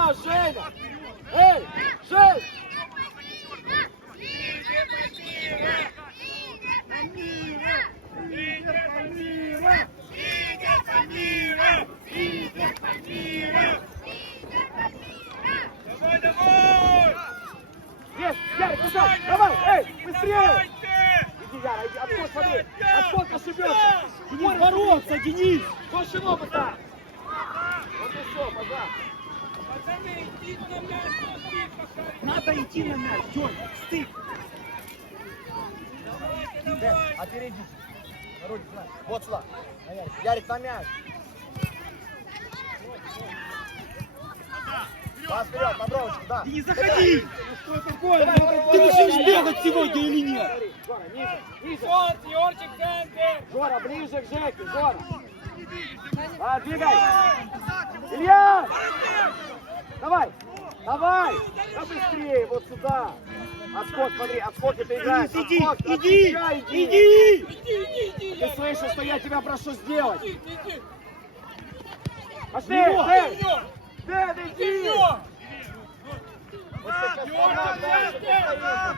мяч, Женя! Эй, Жень! Давай, давай! Есть, Ярик, бежать! Давай, эй, быстрее! Иди, Яра, иди, отскок, смотри! Отскок ошибется! Денис, бороться, Денис! Толщину поставь! Вот и все, пожалуйста! Пацаны, идите на мяч, стык пока. Надо идти на мяч, Дёрь, стык. Э, опереди. Руки, на. Вот сюда. На Ярик. На мяч. Пас вперед, Бобровочка, да. Денис, заходи. Что такое? Ты решишь бегать сегодня или нет? Жора, ниже, ниже. Вот, Йорчик, центр! Жора, ближе к Жеке, Жора. А, двигай. Илья! Давай, давай. Да быстрее, вот сюда. Отскок, смотри, отскок это играет. Денис, иди, Отскок, иди, иди. Иди, иди, иди! Ты слышишь, что я тебя прошу сделать? Иди, иди! Пошли, Дэн! Дэн, иди! Вот ты сейчас.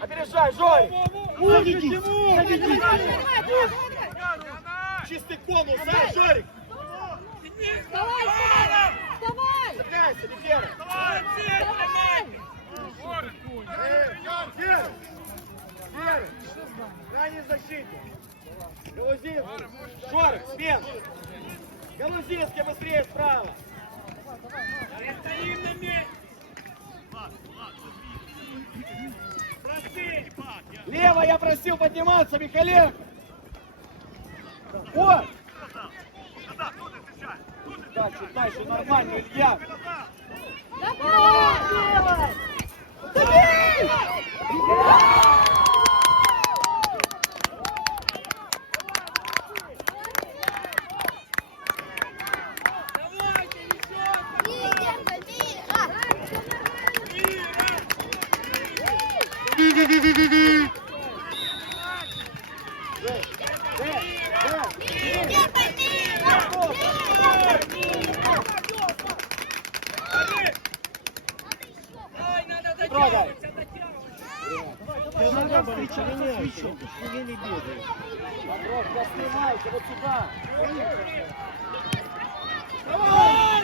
Опережай, Жорик! Заведи, заведи. Чистый конус, да, Жорик? Денис, Вставай, Цепляйся, Ликера! Давай! Крайний защитник! Галузин! Жорик, смена! Галузинский быстрее справа! Стоим на месте! Лево я просил подниматься, Михаленко! Вот! Да, чуть дальше, нормально, Илья! Давай! Давайте, еще! Лидерка, Мира! Жень, Жень, Жень, Лидерка, Мира! Ай, надо Трогай. дотягиваться, дотягиваться! Я нога встречаться с мячом. Я не бегаю. Петров, я снимайте, вот сюда! Давай!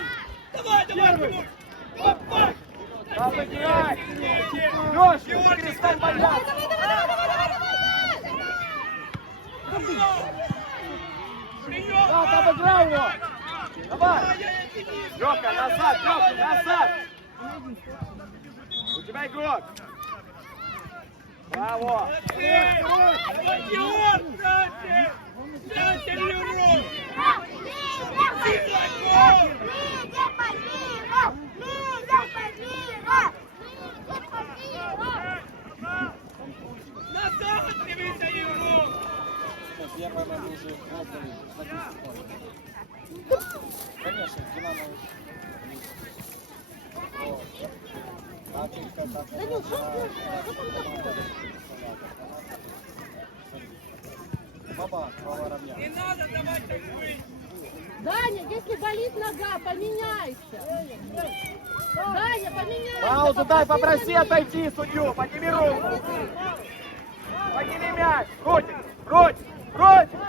Давай, давай, давай! Опа! Там играй! Леша, перестань бояться! Давай, давай, давай, давай, давай! Прием! Да, там играй его! Давай! Лёха, назад, Лёха, назад! У тебя игрок! Браво! Давай, Диор, центр! Центр, Юрой! Лидерка, Мира! Лидерка, Мира! Лидерка, Мира! Назад, дивися, Юрой! Первая надо уже Конечно, Динамо. Данил, что ты? Что там такое? Баба, право равня. Не надо давать так быть! Даня, если болит нога, поменяйся. Даня, поменяйся. Паузу дай, попроси отойти судью, подними руку. Подними мяч, крутик, крутик, крутик.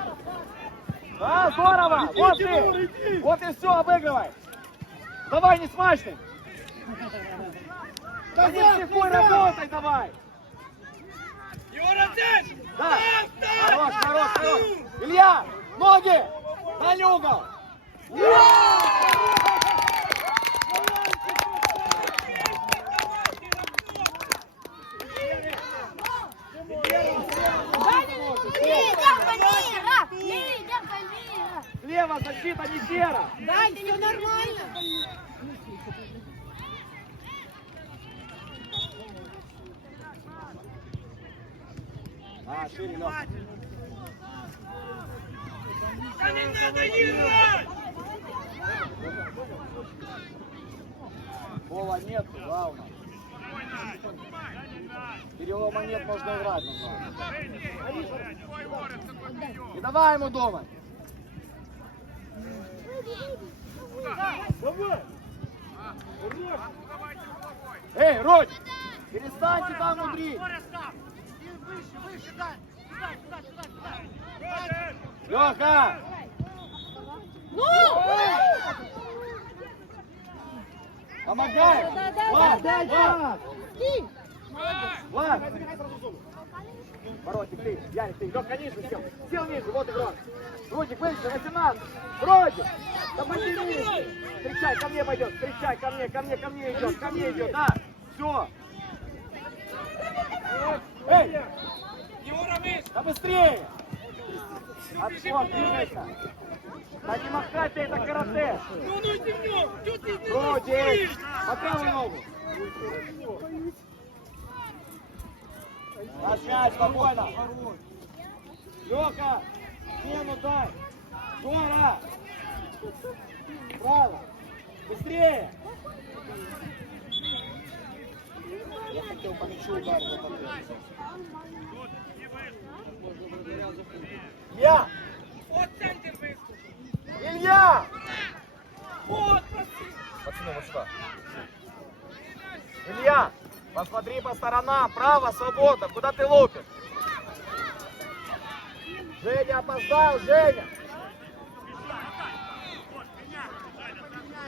Да, здорово, вот ты, вот и все, обыгрывай. Давай, не смачный. Да не психуй, работай давай. Юра, центр! Да, хорош, хорош, хорош. Илья, ноги, дальний угол. Слева защита не сера. Дань, все нормально. А, шире, Лёха. Да не надо играть! Пола нет, главное. Перелома нет, можно играть. И давай ему дома. Эй, Родь! Перестаньте там внутри! Леха! Ну! Помогай! Да, да, Влад, да, Влад, Кинь! Влад! Воротик, ты, Ярик, ты, Леха ниже сел. Сел ниже, вот игрок. Рудик, выше, 18. Бродик! Да подними! Встречай, ко мне пойдет, встречай, ко мне, ко мне, ко мне идет, ко мне идет, да! Все! Эй. Да быстрее! Отскок, двигайся! Да ты, это карате! Ну, ну, ти не Рудик! стоїш? По правую ногу! Мяч, спокойно! Леха! Стену дай! Жора! Право! Быстрее! Я хотел по мячу ударить, Илья! От центр виступ. Илья! От, прости. Пацаны, вот сюда. Илья, посмотри по сторонам. Право, свобода. Куда ты лупишь? Женя опоздал, Женя.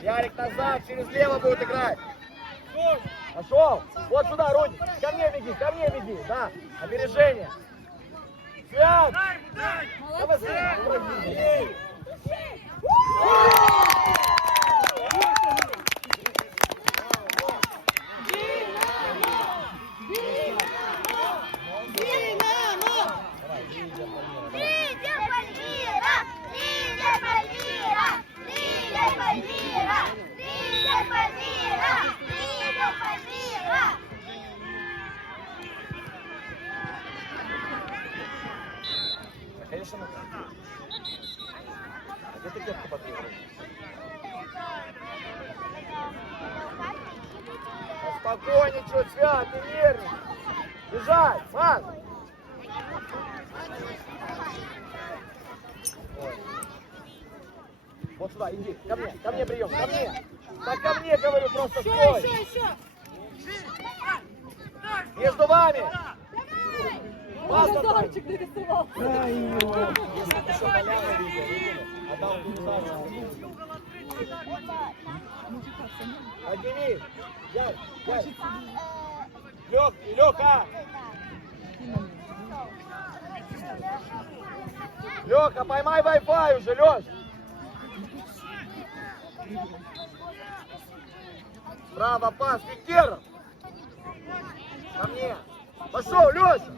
Ярик назад, через лево будет играть. Пошел. Вот сюда, Рудик. Ко мне беги, ко мне беги. Да, опережение. Свят! Да быстрее, Вот сюда, иди, ко мне, ко мне прием, ко мне. Да ко мне, говорю, просто Еще, стой. еще, еще! Между вами. Зайчик нарисовал. Подними. Ярь, Ярь. Лег, Леха. Леха, поймай Wi-Fi уже, Леш. Право, пас, Виктеров. Ко мне. Пошел, Леша.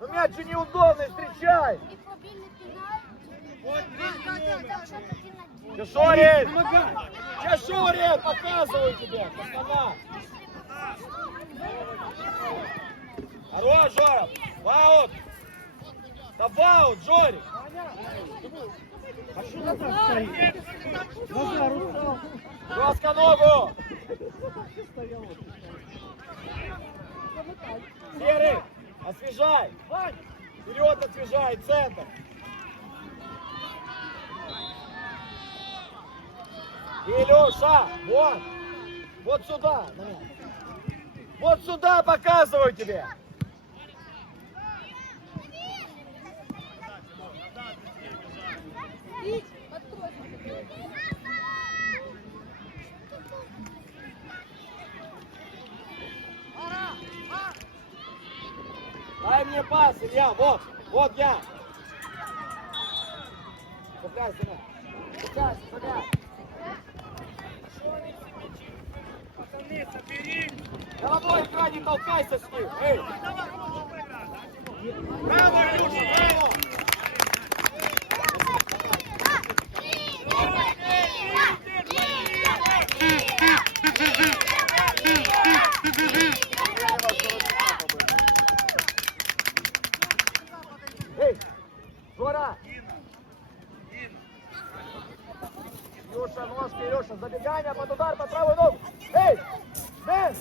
Ну мяч же неудобный, встречай. Чешорин! Чешорин, показываю тебе, пацана. Хорош, Жора. Ваут. Да ваут, Жорик. А что ты так стоишь? Назар устал. Жестко ногу. Серый, освежай. Вперед освежай, центр. Илюша, вот. Вот сюда. Вот сюда показываю тебе. Дай мне пас, Илья, вот, вот я. Цепляй, сюда. Цепляй, сюда. Пацани, собери. Головой играй, не толкайся с ним. Эй. Браво, Илюша, браво. Эй, Жора. Ножки, Илюша, забегание под удар, под правую ногу. Эй, Дэн,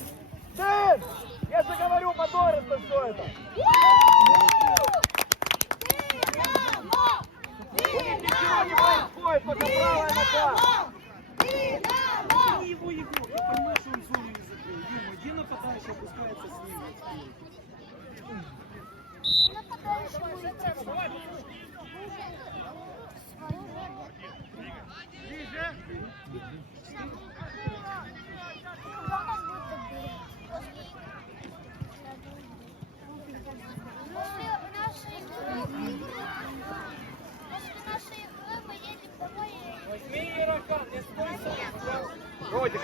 Дэн, я же говорю, моторится все это. У них ничего не происходит, только правая нога. Его ігру. опускается снизу. Нападающий будет.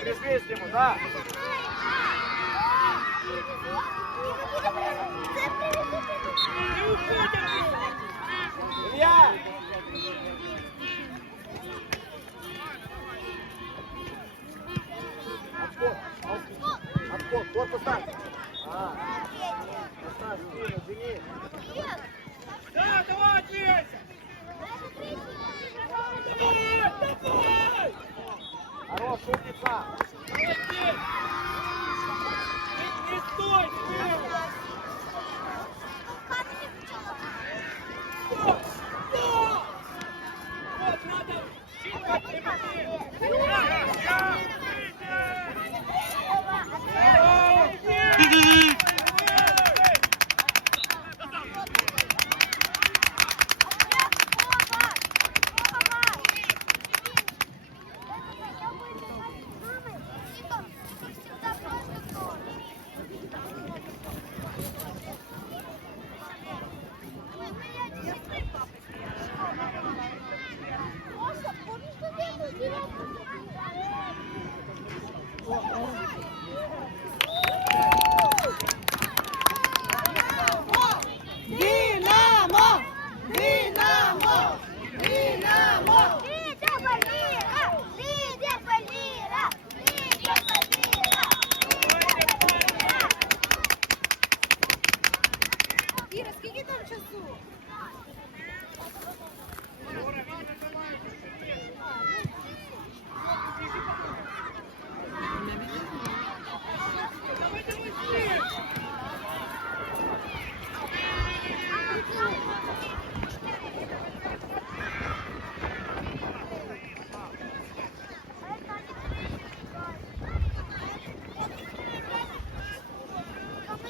Резвись ему, да. Не уходим. Thank you. Іра, скільки там часу?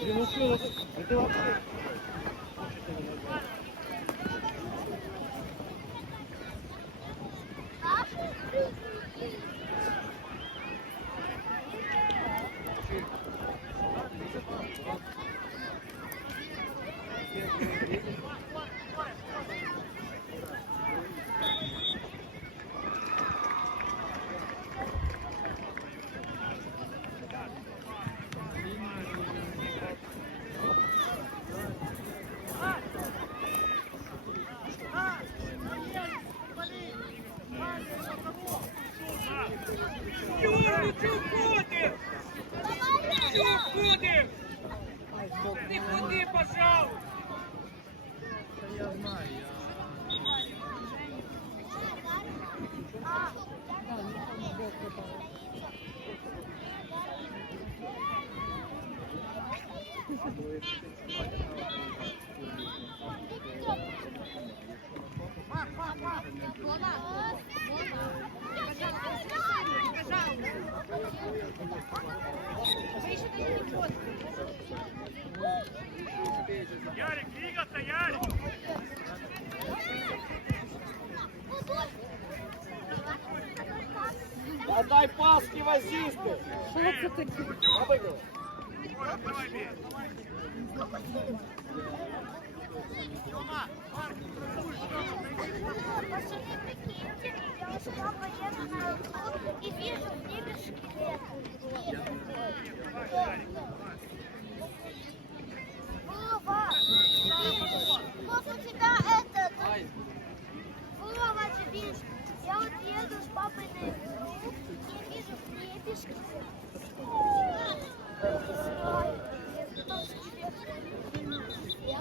Блин, ну что, это, это вообще... Ярик, двигаться, Ярик! Отдай пас скивозисту. Що це таке? Обыгрывай. Давай, бей! Пошли, прикиньте, я ушла в военную и вижу в небе шкелет. Вова, вот у тебя этот... Вова, ты видишь, я вот еду с папой на игру и вижу в небе шкелет. Я